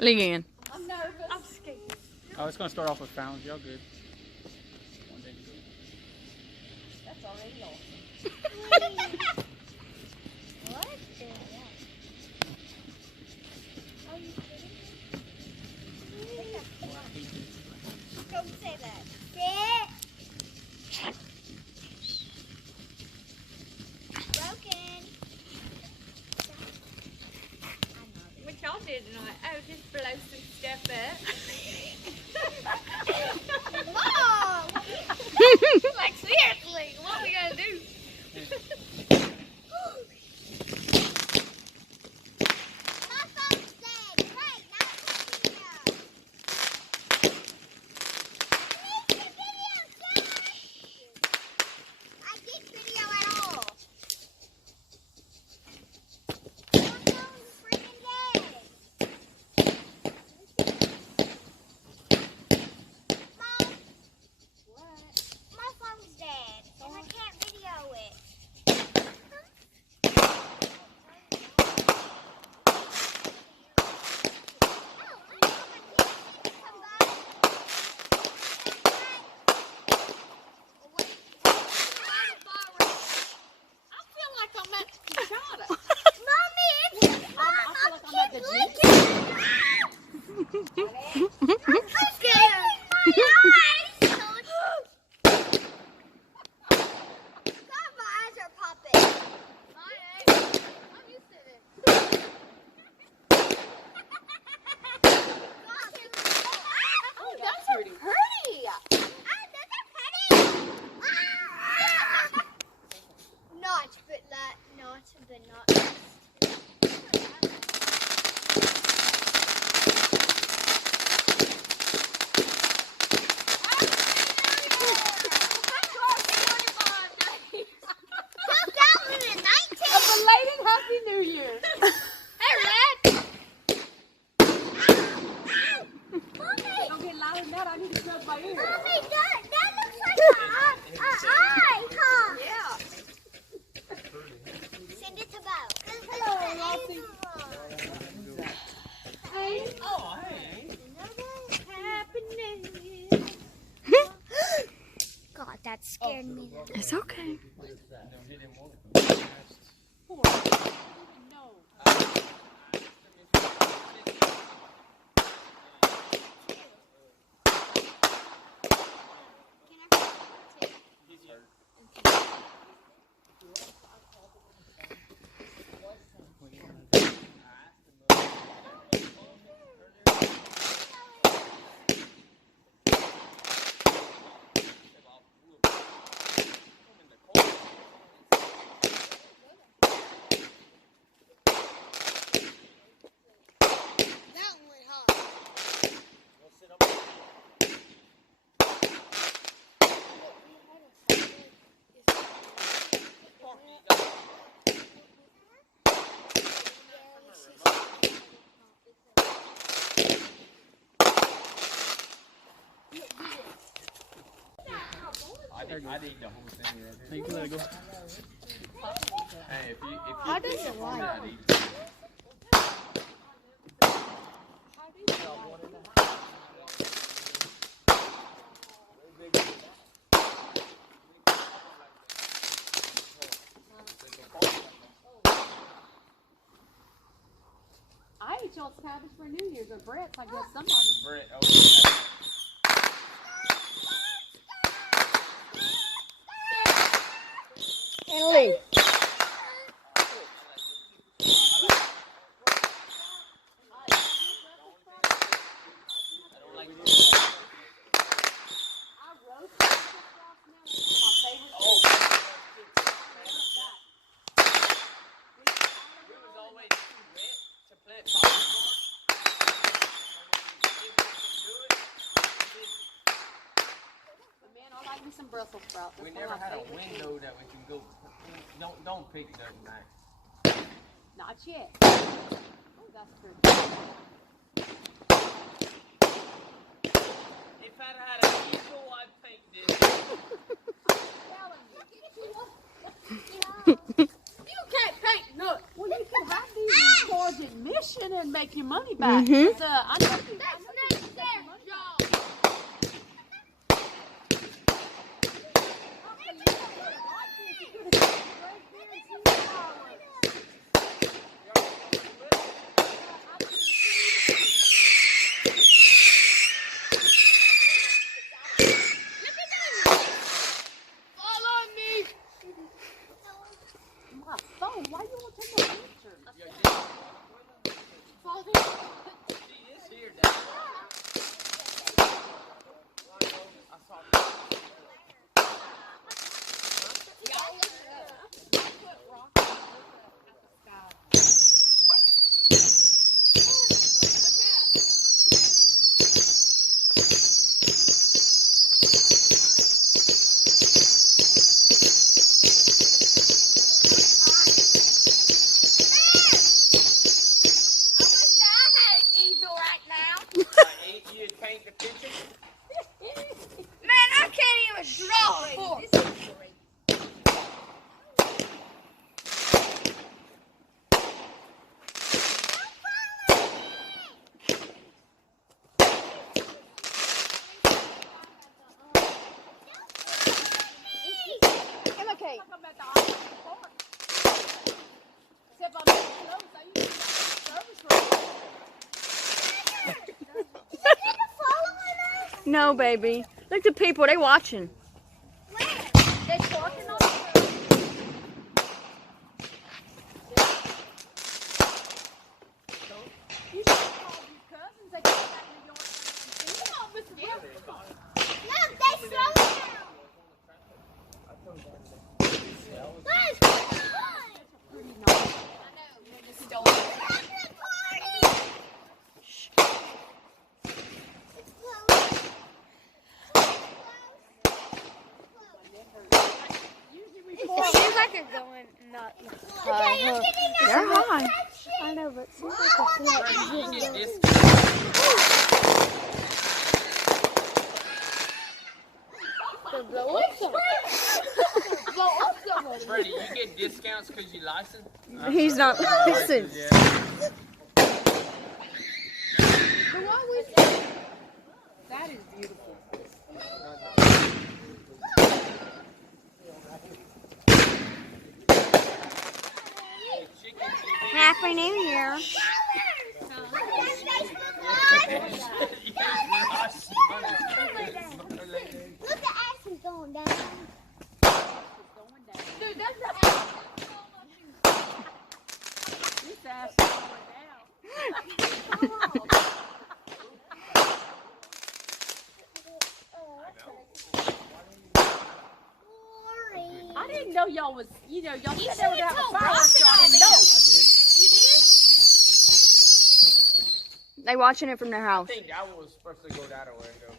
Leanne. I'm nervous. I'm scared. Oh, it's gonna start off with fountains. Y'all good. That's already awesome. What is that? Are you kidding me? Don't say that. Broken. What y'all did tonight? Oh, just blow some stuff up. Mom! Like, seriously, what are we gonna do? My phone's dead. Right, not the video. Please, the video, sir. I didn't video at all. My phone's freaking dead. Mom, What? my phone's dead, and I can't video it. I feel like I'm at Kachada. Mommy, I feel like I'm at the gym. I'm scared. My eyes. God, my eyes are popping. I'm used to this. Oh, that's pretty. Pretty. Not, but not. A belated Happy New Year. Hey, Red. Don't get louder than that. I need to scrub my ear. Mommy, that looks like an eye, huh? Yeah. Send it to Bo. Hello, Rossi. Hey. Oh, hey. Happy New Year. God, that scared me. It's okay. No. That one went hard. I'd eat the whole thing right here. You can let it go. Hey, if you How does it like? I'd eat it. I ate y'all's cabbage for New Year's, or Brett's, I guess somebody. Brett, oh, yeah. Ellie. I roasted it last night. It's my favorite. Oh, we was always too wet to plant popcorn. But man, I like me some Brussels sprouts. We That's never one of my had a favorite window that we can go. Don't pick nothing back. things. Not yet. Oh, that's pretty. If I'd had an eagle, I'd paint this. You can't paint nothing. Well, you can have these in Georgia Mission there and make your money back. Mhm. 'Cause, I know you. That's next there, y'all. My phone, why you want to take my picture? She is here, Dad. I saw you paint the picture. Man, I can't even draw for Except I'm not close. I used to have service road. No, baby. Look at the people. They watching. They talking on the road. You should have called your cousins. They came back to New York and see. Come on, Mr. Wilson. Look, they slow down. Guys, come on. Pretty nice. I know. They just stole it. Having a party. It's close. Usually we It seems like they're going not. They're high. I know, but it seems like Freddie, you get discounts. Freddie, you get discounts because you licensed? he's not licensed. That is beautiful. Happy New Year. Look at Ashton going down. Dude, that's the ass. This ass is going down. I didn't know y'all was, y'all said they would have a firework show. I didn't know. They watching it from their house. I think that one was supposed to go that way, though.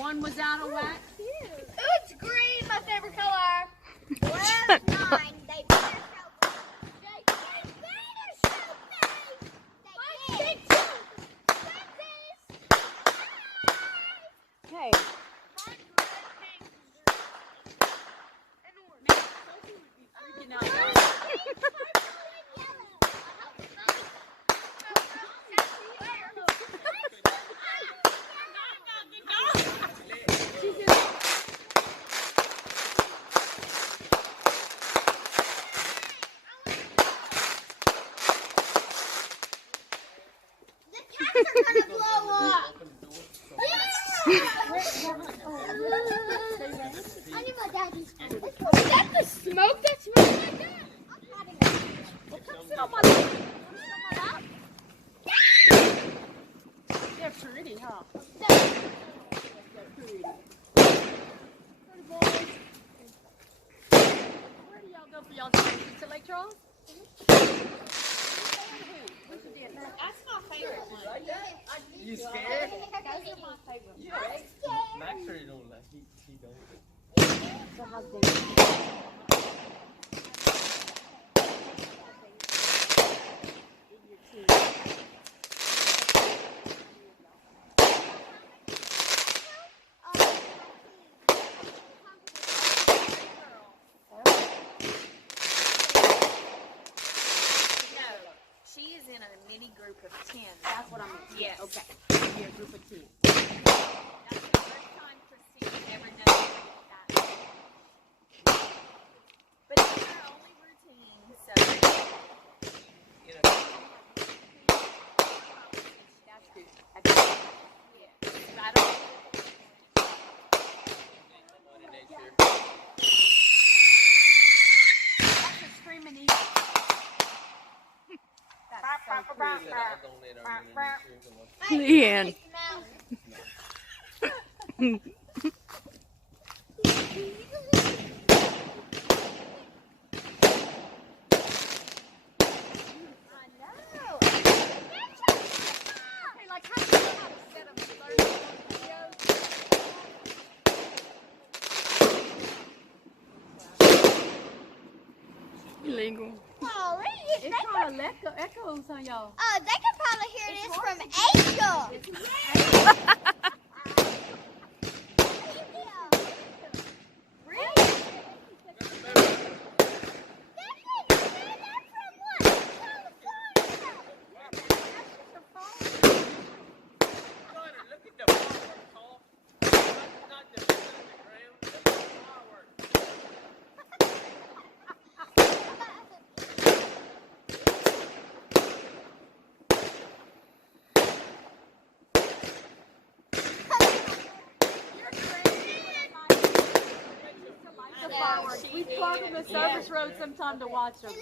One was out of whack. It's green, my favorite color. Where's mine? They better show me. They better show me. They did. Hey. Freaking out. The cats are gonna blow up. I need my daddy's phone. Is that the smoke that smells like that? Well, come sit on my lap. They're pretty, huh? They're pretty. Pretty boys. Where do y'all go for y'all time? To Lake Charles? That's my favorite one. You scared? Those are my favorite. Yeah. Max really don't like he don't. So how's David? She is in a mini Yes. Okay. Here, group of 10. That's the first time Christine ever knows that. But it's her only routine, so. That's good. That's good. Yeah. I don't. That's a screaming eagle. That's so pretty. The end. Illegal. Oh, It kind of echoes on y'all. they can probably hear this from Asia. We park on the service road sometime to watch them.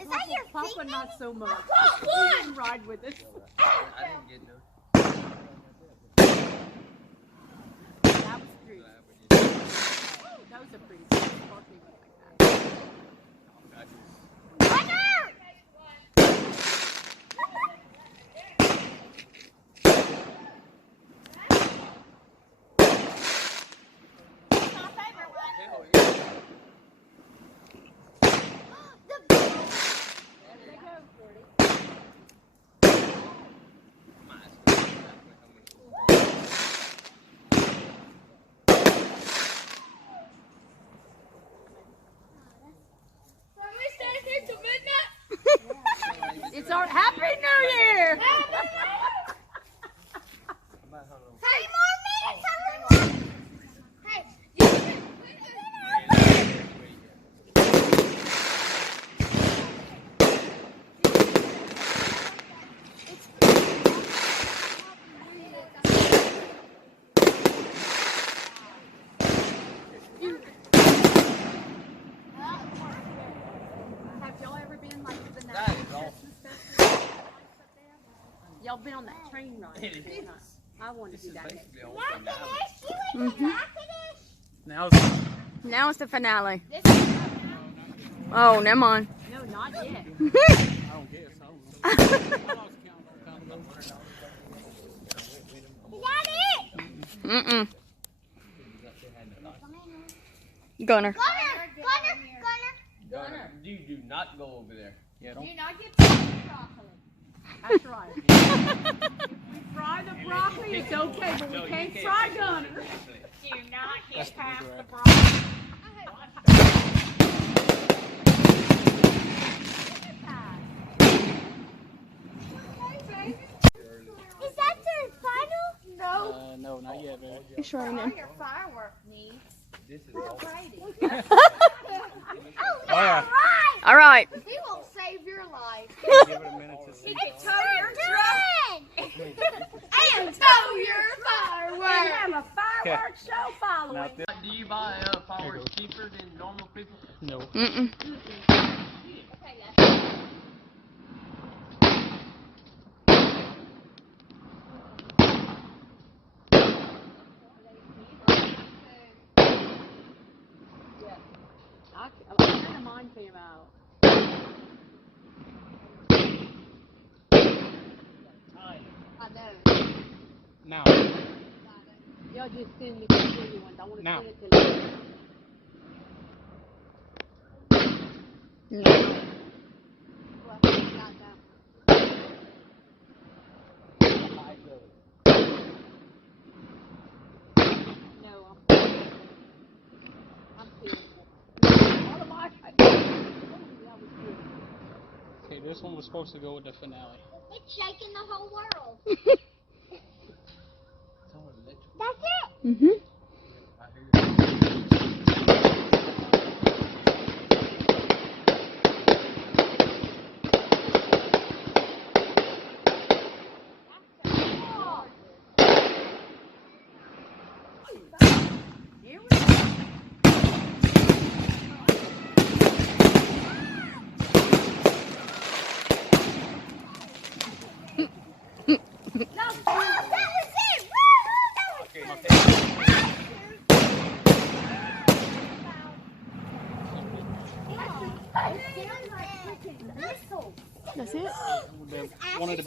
Is that your Papa, feet? not so much. He didn't ride with us. I didn't get no. That was pretty. That was a pretty parking like that. It's our Happy New Year! Hey, more minutes, everyone! Hey, you Have y'all ever been like to the That night? is awesome. Y'all been on that train ride? It is. I want to This do is that. basically all Rocket from now. dish, you ain't the rocket dish. Now it's the finale. Oh, never mind. No, not yet. Mm-mm. Gunner. Gunner, you do not go over there. Do not get the broccoli. That's right. If we fry the broccoli, it's okay, but we can't fry Gunner. Do not get past the broccoli. Is that the final? No, not yet, baby. It's raining. Your firework needs. This is awesome. Oh, yeah. Right. All right. He will save your life. Give it a minute to see. Tow your truck and tow your firework. We have a fireworks show following. Not this. Do you buy fireworks cheaper than normal people? No. Okay, Mm-mm. I kind of mine came out. I know. Now. Y'all just send the continuing ones. I want to Now. send it to you. No. Well, not that. No, I'm feeling it. All of my, that was good. Okay, this one was supposed to go with the finale. It's shaking the whole world. That's it. Mm-hmm. Here we go. Oh, that was it. Woo-hoo, that was That's it. One of the